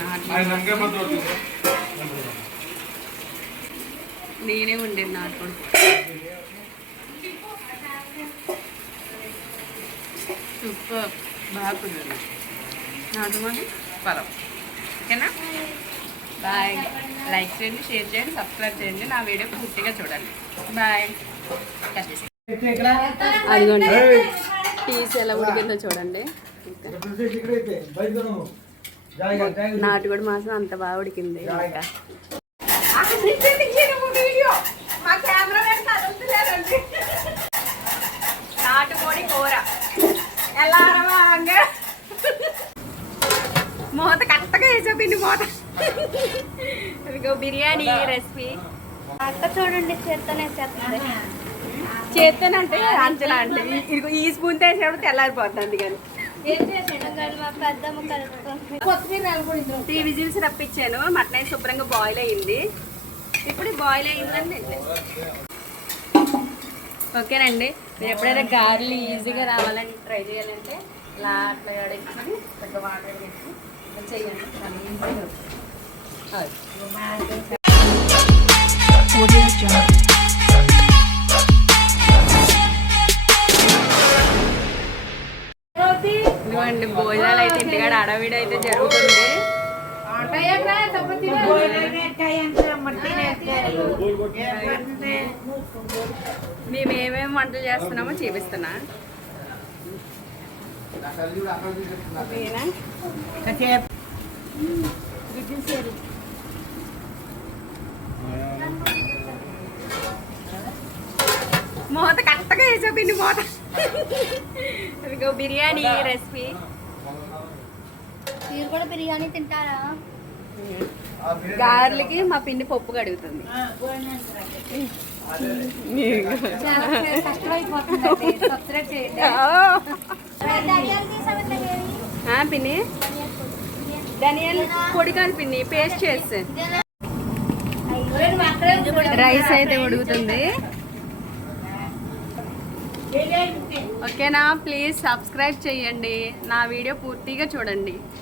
నాటు నేనే ఉండేది నాటుకోడి సూపర్. బాగా కుదిరింది. నాటుకోడి పలం ఓకేనా? బాయ్. లైక్ చేయండి షేర్ చేయండి సబ్స్క్రైబ్ చేయండి. నా వీడియో పూర్తిగా చూడండి. బాయ్. అదిగోండి. పీస్ ఎలా ఉడికిందో చూడండి. నాటుకోడి మాసం అంత బాగా ఉడికింది. నాటుకోడి కూర. ఎలా మూత కరెక్ట్గా వేసావు పిండి మూత. ఇదిగో బిర్యానీ రెసిపీ. అక్క చూడండి చేత్తోనే చేస్తుంది. చేస్తానంటే అంచనా అంటే ఇదిగో ఈ స్పూన్ వేసేప్పుడు తెల్లారిపోతుంది కానీ. Three whistles రప్పించాను. మటన్ అయితే శుభ్రంగా బాయిల్ అయ్యింది. ఇప్పుడు బాయిల్ అయ్యిందండి. ఓకేనండి. మీరు ఎప్పుడైనా గారెలు ఈజీగా రావాలని ట్రై చేయాలంటే ఇలా అట్లా ఎడేసుకొని పెద్ద వాటర్ వేసి ఇలా చేయండి. చాలా ఈజీగా అడవిడ అయితే జరుగుతుంది. మేము వంటలు చేస్తున్నామో చూపిస్తున్నా? మూత కరెక్ట్గా వేసావు పిండి మూత. బిర్యానీ రెసిపీ. మీరు కూడా బిర్యానీ తింటారా? గారెలకి మా పిండి పప్పు కడుగుతుంది. చాలా కష్టమైపోతుంది సబ్స్క్రైబ్ చేయండి. ధనియాలు తీసామంటే ఆ, పిన్ని? ధనియాల పొడి కాదు పిన్ని పేస్ట్ చేస్తే. రైస్ అయితే ఉడుకుతుంది. ఓకేనా? ప్లీజ్ సబ్స్క్రైబ్ చేయండి. నా వీడియో పూర్తిగా చూడండి.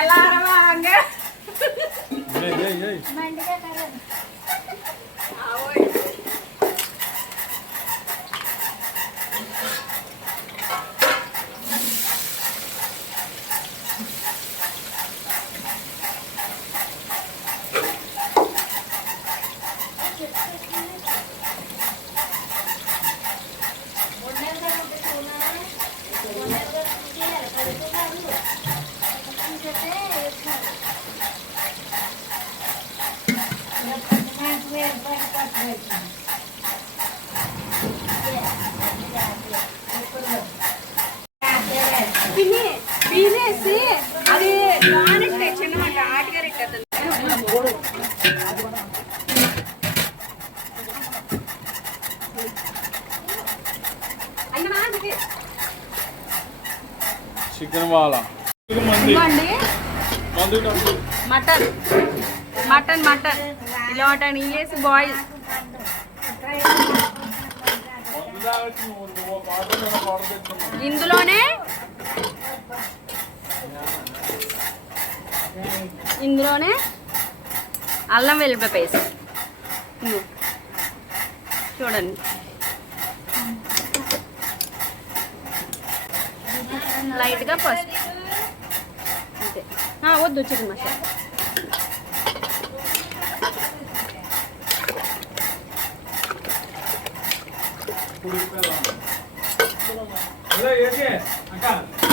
ఎలా అరవాలంగా చికెన్ వాళ్ళ మటన్. Mutton mutton. ఇలా మటన్ వేసి బాయిల్. ఇందులోనే ఇందులోనే అల్లం వెల్లుల్లి పేస్ట్. చూడండి. లైట్గా పసుపు. అంతే. వద్దు చికెన్ మసాలా. హలో, ఏంటి? అక్క.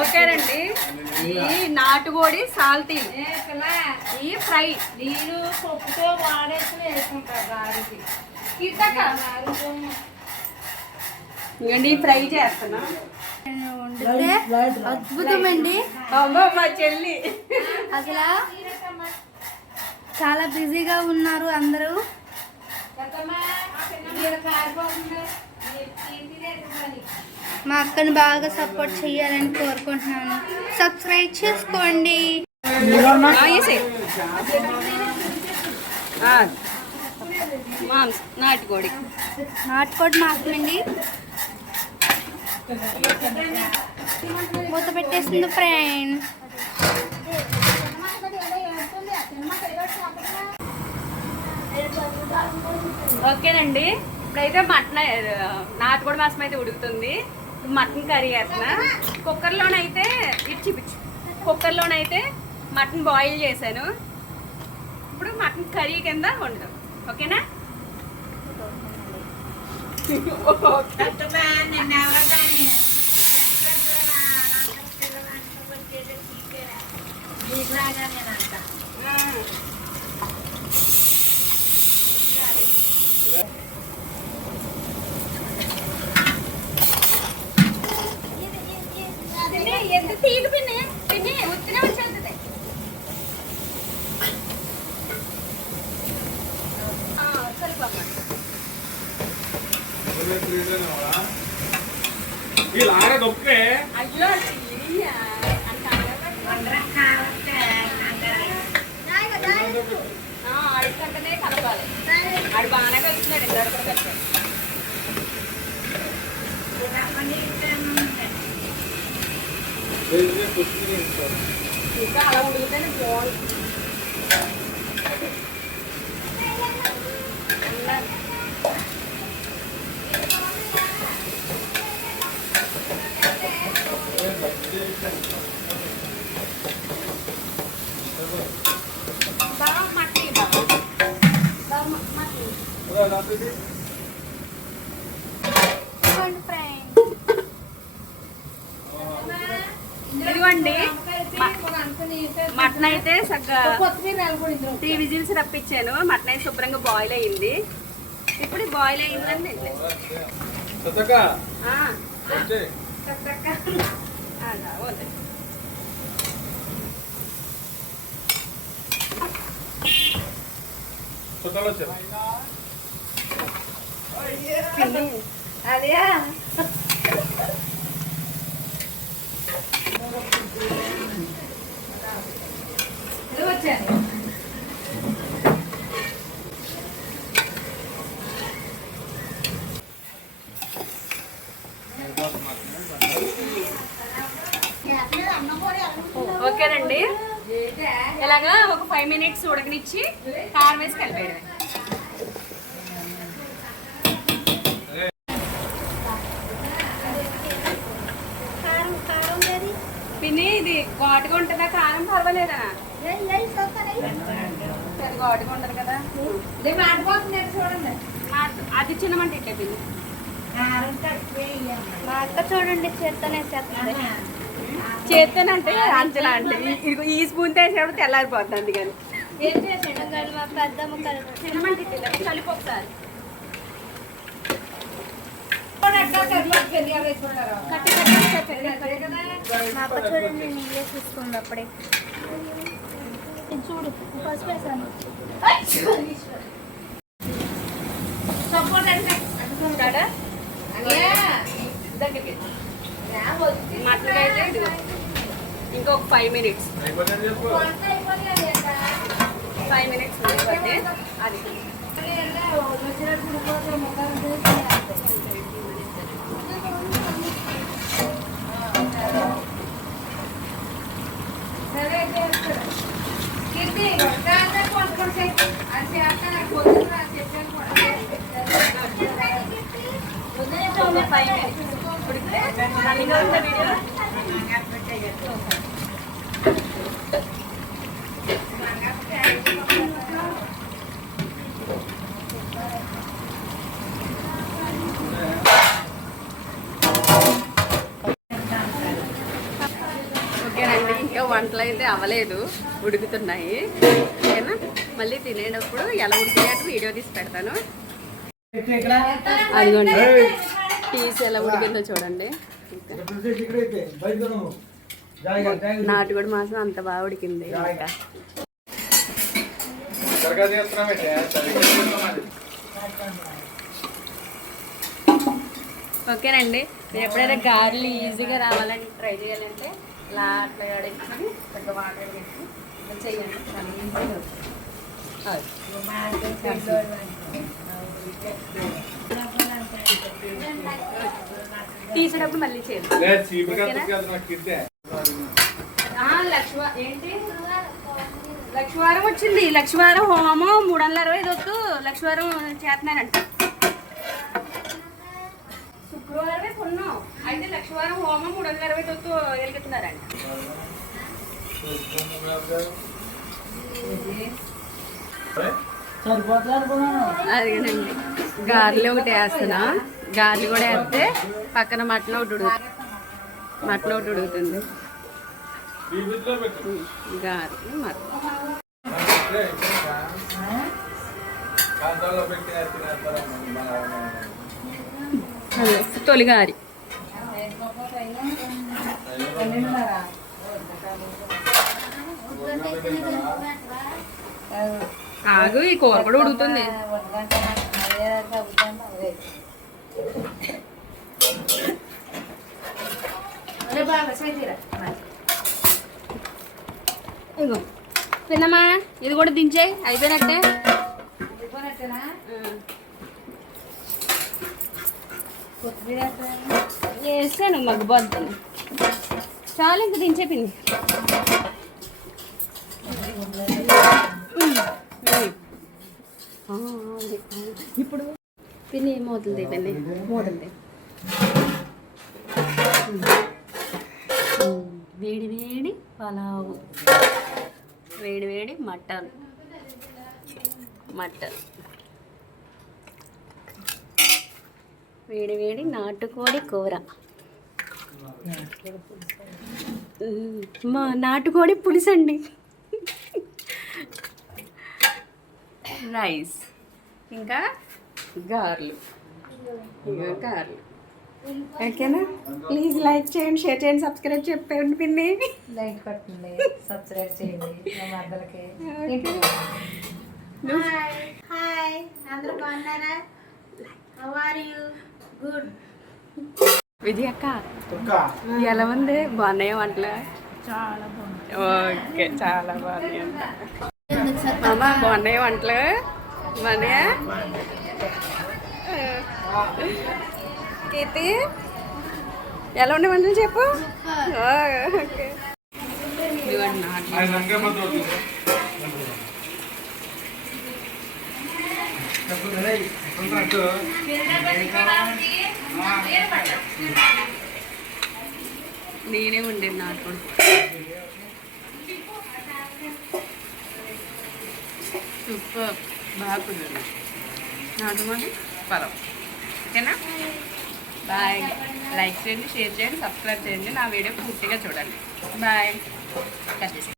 ఓకేనండి. ఈ నాటుకోడి సాల్తీ. ఇవి ఫ్రై. నేను పప్పుతో వాడేసి ఇవన్నీ ఫ్రై చేస్తున్నా. అద్భుతమండి. అమ్మో మా చెల్లి. అసలు చాలా బిజీగా ఉన్నారు అందరూ. మా అక్కని బాగా సపోర్ట్ చేయాలని కోరుకుంటున్నాను. సబ్స్క్రైబ్ చేసుకోండి. నాటుకోడి. నాటుకోడి మాసమండి మూత పెట్టేసింది ఫ్రెండ్. ఓకేనండి. ఇప్పుడైతే మటన్ నాటుకోడి మాసం అయితే ఉడుకుతుంది. మటన్ కర్రీ వేస్తున్నా కుక్కర్లోనైతే ఇటు చూపించు కుక్కర్లోనైతే మటన్ బాయిల్ చేశాను ఇప్పుడు మటన్ కర్రీ కింద వండుదాం ఓకేనా తీగ పిన్ని పిన్ని ఇంకా అలా ఉడికితేనే బాగుంటుంది బాగా మట్టి బాగా బాగా మట్టి ఫ్రెండ్ ఇదిగోండి మ- మటన్ అయితే త్రీ విజిల్స్ రప్పించాను. మటన్ అయితే శుభ్రంగా బాయిల్ అయ్యింది ఇప్పుడు బాయిల్ అయ్యిందండి సతక ఆ, వచ్చే అలా, వద్దు. సతలు వచ్చే అదే వచ్చాను ఓకేనండి. ఇలాగా ఒక ఫైవ్ మినిట్స్ ఉడకనిచ్చి కారం వేసి పిన్ని ఇది ఘాటుగా ఉంటుందా? కారం పర్వాలేదా? కదా చూడండి మా- అది చిన్నమంట ఇట్లే మా అక్క చూడండి చేత్తోనే చేస్తుంది. చేత్తోనంటే అంచనా అంటే ఈ- స్పూన్ వేసేప్పుడు తెల్లారిపోతుంది కానీ. ఏం చేసాడు మా పెద్దమ్మ కలిపి చిన్నమంట ఇట్లా కలిపి ఒకసారి. మా అక్క చూడండి చూసుకుంది అప్పుడే ఇది చూడు పసుపు వేసాను. కాడా? దగ్గరికి మటన్ అయితే ఇదిగో. ఇంకొక ఫైవ్ మినిట్స్ ఫైవ్ మినిట్స్ అది. ఒక ఫైవ్ మినిట్స్ ఉడికితే రన్నింగ్ అవుతుందా వీడియో ఓకేనండి ఇంకా వంటలు అయితే అవ్వలేదు ఉడుకుతున్నాయి. ఓకేనా మళ్ళీ తినేటప్పుడు ఎలా ఉడికినట్టు వీడియో తీసి పెడతాను. అదిగోండి. పీస్ ఎలా ఉడికిందో చూడండి. నాటుకోడి మాసం అంత బాగా ఉడికింది. ఇంకా ఓకేనండి. మీరు ఎప్పుడైనా గారెలు ఈజీగా రావాలని ట్రై చేయాలంటే ఇలా అట్లా ఆడేసుకొని పెద్ద వాటర్ ఇట్లా చేయండి. అది. తీసేటప్పుడు మళ్ళీ చేద్దాం లే, చీపురుగా తుక్కేది నాకు కిందే. ఆ, లక్ష్మ ఏంటి? లక్ష్మవారం వచ్చింది. లక్ష్మవారం హోమము మూడు వందల అరవై ఐదు వద్దు. లక్ష్మవారం చేస్తున్నారంట శుక్రవారమే కొన్నాం. అయితే లక్ష్మవారం హోమం మూడు వందల అరవై వెలుగుతున్నారంట అదిగోనండి గారెలు ఒకటి వేస్తున్నా. గారెలు కూడా వేస్తే పక్కన మటన్ ఒకటి ఉడుగు మటన్ ఒకటి ఉడుగుతుంది. గారెలు మటన్ తొలిగారి ఆగు ఈ కూర కూడా ఉడుకుతుంది. ఇగో తిన్నమ్మా ఇది కూడా దించే అయిపోయినట్టే. వేసాను మగ్గుపోతుంది చాలా ఇంకా దించేపింది ఇప్పుడు పిన్ని మోతుంది పిన్ని మూతలు వేడి వేడి పలావు. వేడి వేడి మటన్. మటన్. వేడి వేడి నాటుకోడి కూర. మా నాటుకోడి పులుసు అండి రైస్. ఇంకా గారెలు. ఇంకా గారెలు. ఓకేనా? ప్లీజ్ లైక్ చేయండి షేర్ చేయండి సబ్స్క్రైబ్ చెప్పండి పిన్ని. లైక్ కొట్టండి సబ్స్క్రైబ్ చేయండి మా మద్దలకి హాయ్. అందరూ బాగున్నారా? How are you good Vijay అక్క. ఎలా ఉంది? బాగున్నాయి వంటలు? చాలా బాగుంది ఓకే చాలా బాగున్నాయి అమ్మ బాగున్నాయి వంటలు? బాగున్నాయా? కీర్తి ఎలా ఉండే వంటలు చెప్పు? ఓకే. చెప్పు. నేనే ఉండేది నాటుకోడు సూపర్. బాగా కుదిరింది. నాటుకోడి పలం ఓకేనా? బాయ్. లైక్ చేయండి షేర్ చేయండి సబ్స్క్రైబ్ చేయండి. నా వీడియో పూర్తిగా చూడండి. బాయ్. కట్ చేసి